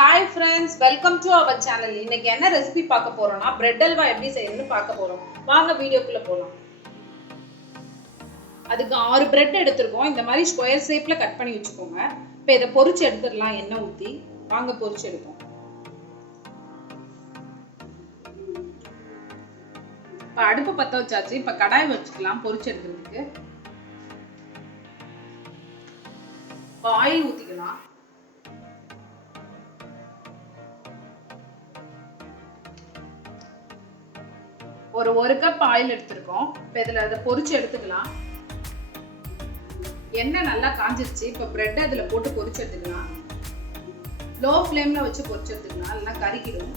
Hi friends, welcome to our channel. இன்னைக்கு என்ன recipe பார்க்க போறோம்னா பிரெட் அல்வா எப்படி செய்யணும்னு பார்க்க போறோம். வாங்க வீடியோக்குள்ள போலாம். அதுக்கு 6 பிரெட் எடுத்துறோம். இந்த மாதிரி ஸ்கொயர் ஷேப்ல கட் பண்ணி வச்சுக்கோங்க. இப்போ இத பொரிச்சு எடுத்துறலாம் எண்ணெய் ஊத்தி. வாங்க பொரிச்சு எடுப்போம். இப்போ அடுப்பு பத்த வச்சாச்சு. இப்போ கடாய் வச்சுக்கலாம் பொரிச்சு எடுக்கிறதுக்கு. ஆயில் ஊத்திக்கலாம். ஒரு கப் ஆயில் எடுத்துருக்கோம். இப்போ இதில் அதை பொரிச்சு எடுத்துக்கலாம். எண்ணெய் நல்லா காஞ்சிருச்சு. இப்போ பிரெட் அதில் போட்டு பொரிச்சு எடுத்துக்கலாம். லோ ஃப்ளேமில் வச்சு பொரிச்சு எடுத்துக்கலாம், இல்லைன்னா கருகிடும்.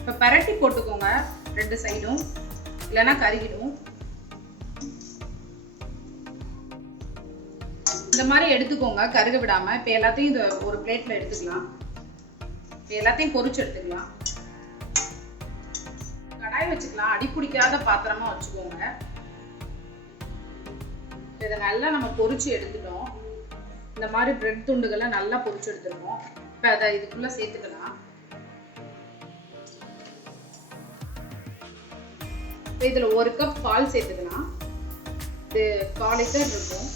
இப்போ பரட்டி போட்டுக்கோங்க 2 சைடும், இல்லைன்னா கருகிடும். இந்த மாதிரி எடுத்துக்கோங்க கருக விடாம. இப்போ எல்லாத்தையும் இது ஒரு பிளேட்ல எடுத்துக்கலாம். இப்போ எல்லாத்தையும் பொரிச்சு எடுத்துக்கலாம். கடாய் வச்சுக்கலாம். அடி பிடிக்காத பாத்திரமா வச்சுக்கோங்க. இதை நல்லா நம்ம பொரிச்சு எடுத்துட்டோம். இந்த மாதிரி பிரெட் துண்டுகளை நல்லா பொரிச்சு எடுத்துருக்கோம். இப்போ அதை இதுக்குள்ள சேர்த்துக்கலாம். இதுல 1 கப் பால் சேர்த்துக்கலாம். இது 1/4 லிட்டர் இருக்கும்.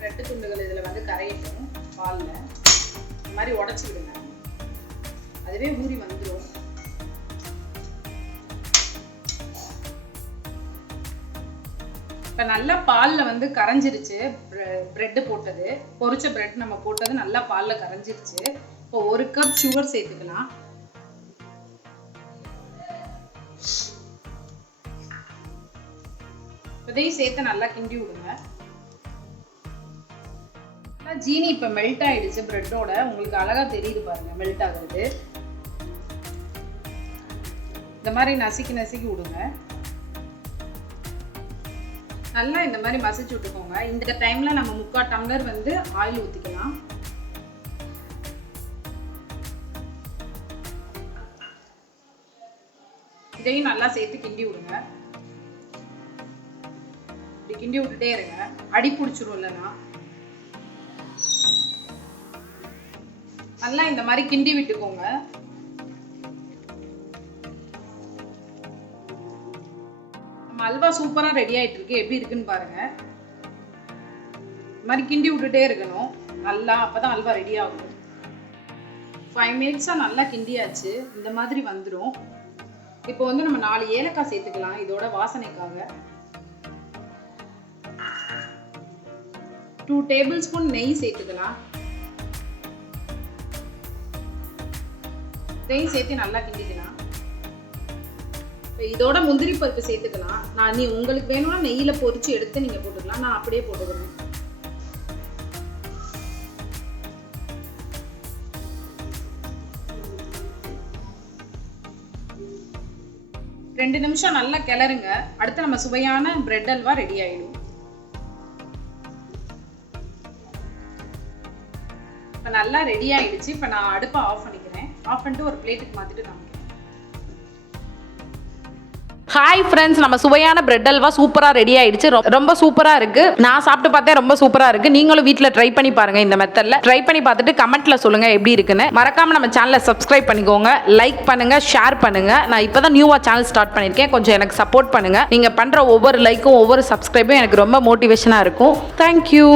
பிரெட் துண்டுகள் இதுல வந்து கரையட்டும். பால்ல இந்த மாதிரி உடைச்சு விடுங்க. அதுவே ஊறி வந்துடும். இப்ப நல்லா பால்ல வந்து கரைஞ்சிருச்சு. பிரெட் போட்டது, பொரிச்ச பிரெட் நம்ம போட்டது நல்லா பால்ல கரைஞ்சிருச்சு. இப்போ 1 கப் சுகர் சேர்த்துக்கலாம். இதையும் சேர்த்து நல்லா கிண்டி விடுங்க. ஜீனி இப்ப மெல்ட் ஆயிடுச்சு பிரெட்டோட. உங்களுக்கு அழகா தெரியுது பாருங்க மெல்ட் ஆகுறது. இந்த மாதிரி நசுக்கி விடுங்க. நல்லா இந்த மாதிரி மசிச்சு விட்டுக்கோங்க. இந்த டைம்ல நம்ம 3/4 டம்ளர் வந்து ஆயில் ஊத்திக்கலாம். இதையும் நல்லா சேர்த்து கிண்டி விடுங்க. இப்படி கிண்டி விட்டுட்டே இருங்க. அடி பிடிச்சிரும் இல்லைன்னா. நல்லா இந்த மாதிரி கிண்டி விட்டுக்கோங்க. நம்ம அல்வா சூப்பரா ரெடி ஆயிட்டு இருக்கு. எப்படி இருக்குன்னு பாருங்க. இந்த மாதிரி கிண்டி விட்டுட்டே இருக்கணும் நல்லா. அப்பதான் அல்வா ரெடி ஆகும். 5 மினிட்ஸா நல்லா கிண்டியாச்சு. இந்த மாதிரி வந்துடும். இப்போ வந்து நம்ம 4 ஏலக்காய் சேர்த்துக்கலாம் இதோட வாசனைக்காக. 2 டேபிள் ஸ்பூன் நெய் சேர்த்துக்கலாம். நெய் சேர்த்து நல்லா கிண்டிக்கலாம். இதோட முந்திரி பருப்பு சேர்த்துக்கலாம். உங்களுக்கு வேணும்னா நெய்யில பொரிச்சு எடுத்து நீங்க போட்டுக்கலாம். நான் அப்படியே போட்டுக்கிறேன். ரெண்டு நிமிஷம் நல்லா கிளறுங்க. அடுத்து நம்ம சுவையான பிரெட் அல்வா ரெடி ஆயிடும். இப்போ நல்லா ரெடி ஆயிடுச்சு. இப்போ நான் அடுப்பை ஆஃப் பண்ணிக்கிறேன். ஆஃப் பண்ணிட்டு ஒரு பிளேட்டுக்கு மாத்திட்டு காமிக்கிறேன். ஹாய் ஃப்ரெண்ட்ஸ், நம்ம சுவையான பிரெட் அல்வா சூப்பராக ரெடி ஆயிடுச்சு. ரொம்ப சூப்பராக இருக்கு. நான் சாப்பிட்டு பார்த்தேன், ரொம்ப சூப்பராக இருக்கு. நீங்களும் வீட்டில் ட்ரை பண்ணி பாருங்க. இந்த மெத்தட்ல ட்ரை பண்ணி பார்த்துட்டு கமெண்ட்ல சொல்லுங்க எப்படி இருக்குன்னு. மறக்காம நம்ம சேனலை சப்ஸ்கிரைப் பண்ணிக்கோங்க, லைக் பண்ணுங்க, ஷேர் பண்ணுங்க. நான் இப்பதான் நியூவா சேனல் ஸ்டார்ட் பண்ணிருக்கேன். கொஞ்சம் எனக்கு சப்போர்ட் பண்ணுங்க. நீங்க பண்ற ஒவ்வொரு லைக்கும் ஒவ்வொரு சப்ஸ்கிரைபும் எனக்கு ரொம்ப மோட்டிவேஷனா இருக்கும். தேங்க்யூ.